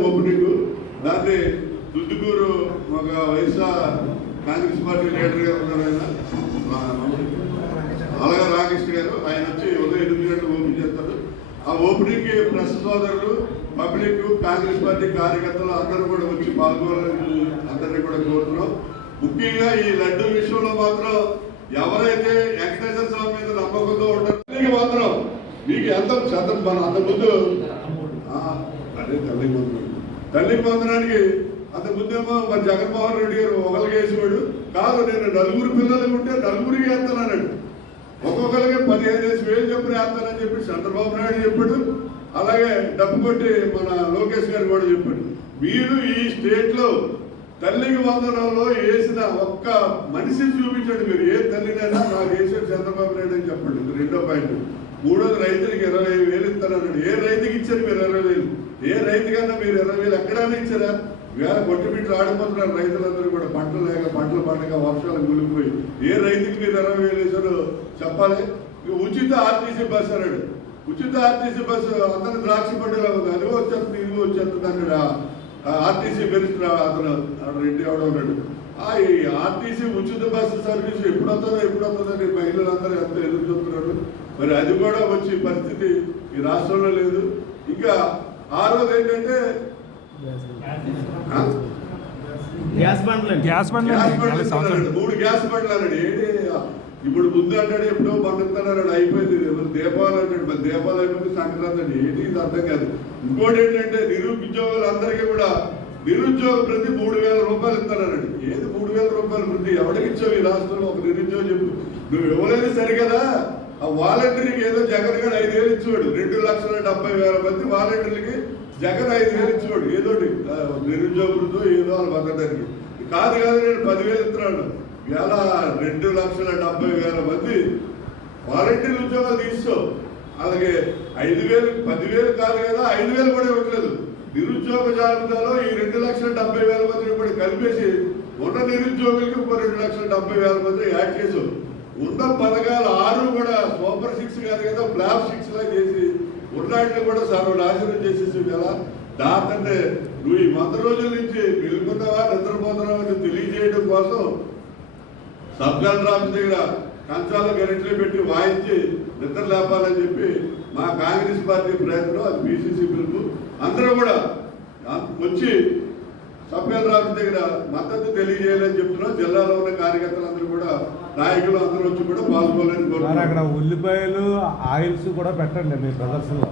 Opening దాన్ని దుద్దుకూరు ఒక YSR Congress party లీడర్గా గారు ఉన్నారు ఆయన అలాగా రాకేష్ గారు ఆయన వచ్చి ఉదయం ఎనిమిది గంటలు ఓపెన్ చేస్తారు. ఆ ఓపెనింగ్కి ప్రెస్ సోదరులు పబ్లిక్ కాంగ్రెస్ పార్టీ కార్యకర్తలు అందరూ కూడా వచ్చి పాల్గొనాలని అందరినీ కూడా కోరుతున్నాం. ముఖ్యంగా ఈ లడ్డు విషయంలో మాత్రం ఎవరైతే వెంకటేశ్వర స్వామి మీద నమ్మకంతో ఉంటారో మాత్రం మీకు ఎంత శాతం మనం అంత అదే తల్లి మందిరం తల్లి పొందడానికి అంత ముందేమో మరి జగన్మోహన్ రెడ్డి గారు ఒకరికి వేసేవాడు కాదు నేను నలుగురు పిల్లలు ఉంటే నలుగురికి వేస్తానన్నాడు. ఒక్కొక్కరికి పదిహేను వేసి వేలు చెప్పిన వేస్తానని చెప్పి చంద్రబాబు నాయుడు చెప్పాడు. అలాగే డబ్బు కొట్టి మన లోకేష్ గారు కూడా చెప్పాడు. మీరు ఈ స్టేట్లో తల్లికి వందనంలో వేసిన ఒక్క మనిషి చూపించండి మీరు. ఏ తల్లినైనా నాకు వేసాడు చంద్రబాబు నాయుడు అని చెప్పండి. రెండో పాయింట్ మూడోది రైతులకి ఇరవై వేలు ఇస్తానన్నాడు ఏ రైతుకి ఇచ్చారు మీరు ఇరవై వేలు? ఏ రైతుకన్నా మీరు ఇరవై వేలు ఎక్కడైనా ఇచ్చారా? వేల కొట్టి ఆడిపోతున్నారు రైతులందరూ కూడా. పంటలు లేక పంటలు పండగ వర్షాలు మునిగిపోయి ఏ రైతుకి మీరు ఇరవై వేలు వేసారో చెప్పాలి? ఉచిత ఆర్టీసీ బస్ అన్నాడు. ఉచిత ఆర్టీసీ బస్సు అతను ద్రాక్ష పండుగ ఉంది. అది వచ్చేస్తుంది ఇది వచ్చేస్తుంది అన్నాడు. ఆర్టీసీ మినిస్టర్ అతను రెడ్డి ఎవడో ఉన్నాడు ఆ ఈ ఆర్టీసీ ఉచిత బస్సు సర్వీస్ ఎప్పుడు వస్తుందో ఎప్పుడు మహిళలు మహిళలందరూ ఎంత ఎదురు చూస్తున్నారు మరి అది కూడా వచ్చే పరిస్థితి ఈ రాష్ట్రంలో లేదు. ఇంకా ఆ రోజు ఏంటంటే? గ్యాస్ బండ్లు. గ్యాస్ బండ్లు. మూడు గ్యాస్ బండ్లు అన్నాడు ఏంటి? ఇప్పుడు ముందు అంటాడు ఎప్పుడో పండుతున్నాడు అయిపోయింది. దీపావళి అంటాడు. మరి దీపావళి అయిపోయింది సంక్రాంతి అండి. ఏంటి? ఇది అర్థం కాదు. ఇంకోటి ఏంటంటే నిరుద్యోగులు అందరికీ కూడా నిరుద్యోగ ప్రతి మూడు వేల రూపాయలు ఇస్తానండి ఏది మూడు వేల రూపాయలు ప్రతి ఎవరికి ఇచ్చావు ఈ రాష్ట్రంలో? ఒక నిరుద్యోగం చెప్పు. నువ్వు ఇవ్వలేదు సరి కదా ఆ వాలంటీర్కి ఏదో జగన్ గారు ఐదు వేలు ఇచ్చాడు రెండు లక్షల డెబ్బై వేల మంది వాలంటీర్లకి జగన్ ఐదు వేలు ఇచ్చాడు ఏదో నిరుద్యోగులతో ఏదో వాళ్ళు బతకడానికి. కాదు కాదు నేను పదివేలు ఇస్తున్నాను. వేల రెండు లక్షల డెబ్బై వేల మంది వాలంటీర్ ఉద్యోగాలు తీసుకో. అలాగే ఐదు వేలు పదివేలు కాదు కదా ఐదు వేలు కూడా ఇవ్వట్లేదు. నిరుద్యోగ జాబితాలో ఈ రెండు లక్షల డెబ్బై వేల మందిని కూడా కలిపేసి ఉన్న నిరుద్యోగులకి ఇంకో రెండు లక్షల డెబ్బై వేల మంది యాడ్ చేసాం ఉన్న పథకాలు ఆరు కూడా సూపర్ సిక్స్ కాదు కదా బ్లాక్ సిక్స్ లా చేసి ఉన్నాటిని కూడా సర్వనాశనం చేసేసి కదా. దాకంటే నువ్వు ఈ వంద రోజుల నుంచి మెలుకున్నావా నిద్రపోతున్నావా అని తెలియజేయడం కోసం సబ్ కలెక్టర్ దగ్గర కంచాలు గరిటలు పెట్టి వాయించి నిద్ర లేపాలని చెప్పి మా కాంగ్రెస్ పార్టీ ప్రయత్నం అది బీసీసీ పిలుపు. అందరూ కూడా వచ్చి సబ్ కలెక్టర్ దగ్గర మద్దతు తెలియజేయాలని చెప్తున్నాం. జిల్లాలో ఉన్న కార్యకర్తలందరూ కూడా నాయకులు అందరూ వచ్చి కూడా పాల్గొనలేదు అక్కడ ఉల్లిపాయలు ఆయిల్స్ కూడా పెట్టండి మీ ప్రదర్శనలో.